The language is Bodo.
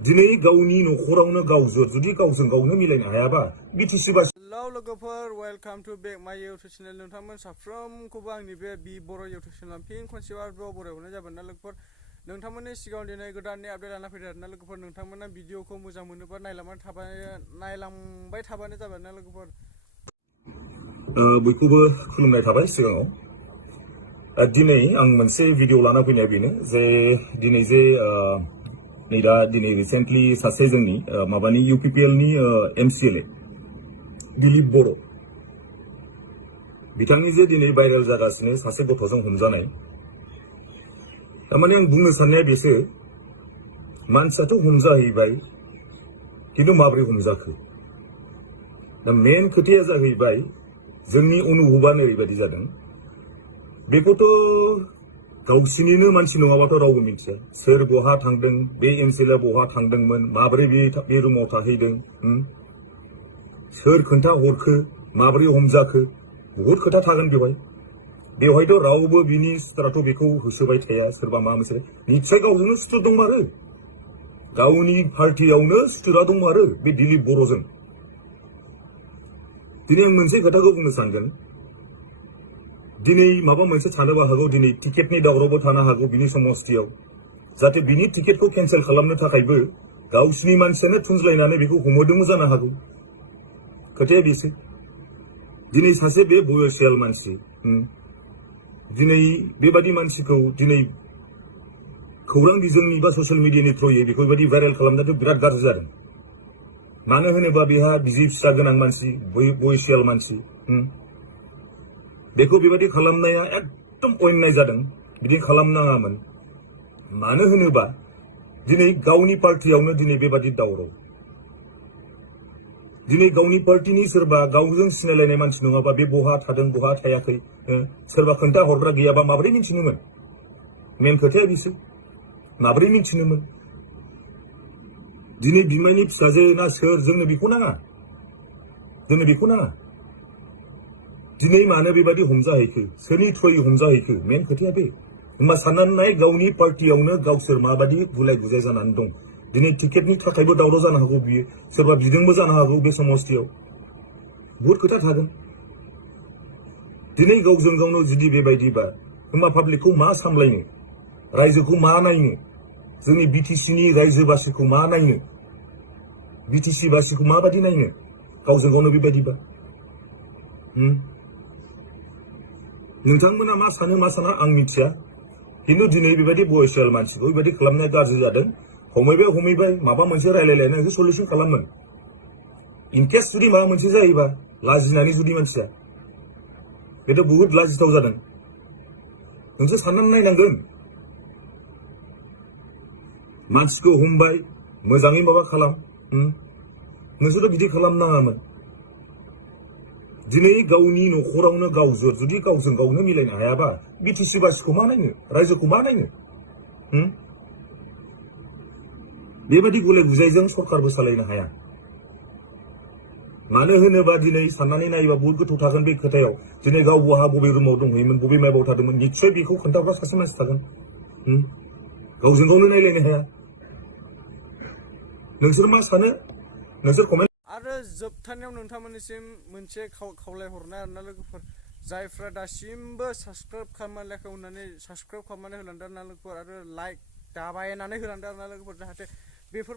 दिनै गावनि नखरावनो गावजों जुदि गावजों गावनो मिलायनो हायाबा बिटिसि बासि हेलौ लोगोफोर वेलकाम टू बेक माय इउट्यूब चैनल नोंथांमोन साफ्रोमखौबो आंनि बे बर' इउट्यूब चैनल फिन खनसेबाव बरायहरनाय जाबाय ना लोगोफोर नोंथांमोननि सिगाङाव दिनै गोदाननि आपडेट लाना फैदों आरोना लोगोफोर नोंथांमोना भिडिअखौ मोजां मोनोबा नायलांबाय थाबानो जाबाय ना लोगोफोर बयखौबो खुलुमनाय थाबाय सिगाङाव दिनै आं मोनसे भिडिअ लाना फैनाया बेनो जे दिनै जे दिनै रिसेन्टलि सासे जोंनि माबानि UPPL नि MCLA दिलीप बर' बिथांनि जे दिनै भाइरेल जागासिनो सासे गथ'जों हमजानाय थारमाने आं बुंनो साननाया बेसो मानसियाथ' हमजाहैबाय खिन्थु माबोरै हमजाखो दा मेन खोथाया जाहैबाय जोंनि अनुभबानो ओरैबायदि जादों बेखौथ' गावसिनिनो मानसि नङाबाथ' रावबो मिथिया सोर बहा थांदों बे MCLA बहा थांदोंमोन माबोरै बे रुमाव थाहैदों सोर खोन्था हरखो माबोरै हमजाखो बहुद खोथा थागोन बेवहायथ' रावबो बिनि सुथुराथ' बेखौ होसोबाय थाया सोरबा मा मोनसे निश्चय गावजोंनो सुथुर दंमारो गावनि पार्टियावनो सुथुरा दंमारो बे दिलीप बर'जों दिनै आं मोनसे खोथाखौ बुंनो सानगोन दिनै माबा मोनसे थानोबो हागौ दिनै टिकेटनि दावरावबो थानो हागौ बिनि समस्थियाव जाहाथे बिनि टिकेटखौ केन्सेल खालामनो थाखायबो गावसिनि मानसियानो थुनज्लायनानै बेखौ हमहोदोंबो जानो हागौ खोथाया बेसो दिनै सासे बे बयसियाल मानसि दिनै बेबादि मानसिखौ दिनै खौरां बिजोंनि बा ससियेल मिडियानि थ्रुयै बेखौ बेबादि भाइरेल खालामनायाथ' बिराद गाज्रि जादों मानो होनोबा बेहा बिसि फिसा गोनां मानसि बयसियाल मानसि बेखौ बेबादि खालामनाया एकदम अन्याय जादों बिदि खालामनाङामोन मानो होनोबा दिनै गावनि पार्टियावनो दिनै बेबादि दावराव दिनै गावनि पार्टिनि सोरबा गावजों सिनायलायनाय मानसि नङाबा बे बहा थादों बहा थायाखै सोरबा खोन्था हरग्रा गैयाबा माबोरै मिथिनोमोन मेन खोथाया बिसो माबोरै मिथिनोमोन दिनै बिमायनि फिसाजो ना सोर जोंनो बेखौ नाङा दिनै मानो बेबादि हमजाहैखो सोरनि थ्रुयै हमजाहैखो मेन खोथाया बे होमबा साननानै नाय गावनि पार्टियावनो गावसोर माबादि गुलाय गुजाय जानानै दं दिनै टिकेटनि थाखायबो दावराव जानो हागौ बियो सोरबा बिदोंबो जानो हागौ बे समस्थियाव बहुद खोथा थागोन दिनै गावजों गावनो जुदि बेबायदिबा होमबा पाब्लिकखौ मा सामलायनो रायजोखौ मा नायनो जोंनि बिटिसिनि रायजोबासिखौ मा नायनो बिटिसि बासिखौ माबादि नायनो गावजों गावनो बेबायदिबा नोंथांमोना मा साना आं मिथिया खिन्थु दिनै बेबायदि बयसियाल मानसिखौ बेबायदि खालामनाया गाज्रि जादों हमैबाय माबा मोनसे रायलायलायनानै सल्युसन खालामगोन इनकेस जुदि माबा मोनसे जायोबा लाजिनानै जुदि मानसिया बेथ' बहुद लाजिथाव जादों नोंसोर साननानै नायनांगोन मानसिखौ हमबाय मोजाङै माबा खालाम नोंसोरथ' बिदि खालामनाङामोन दिनै गावनि नखरावनो गावजों जुदि गावजों गावनो मिलायनो हायाबा बिटिसि बासिखौ मा नायनो रायजोखौ मा नायनो बेबायदि गुलाय गुजायजों सरकारबो सालायनो हाया मानो होनोबा दिनै साननानै नायोबा बहुद गोथौ थागोन बे खोथायाव दिनै गाव बहा बबे रुमाव दंहैयोमोन बबे माबायाव थादोंमोन निश्चय बेखौ खोन्थाग्रा सासे मानसि थागोन गावजों गावनो नायलायनो हाया नोंसोर मा सानो नोंसोर कमेन्ट आरो जोबथारनायाव नोंथांमोननिसिम मोनसे खावलायहरनाय आरोना लोगोफोर जायफ्रा दासिमबो साबसक्राइब खालामनायखौ होननानै साबसक्राइब खालामनानै होलांदों आरोना लोगोफोर आरो लाइक दाबायनानै होलांदों आरोना लोगोफोर जाहाथे बेफोर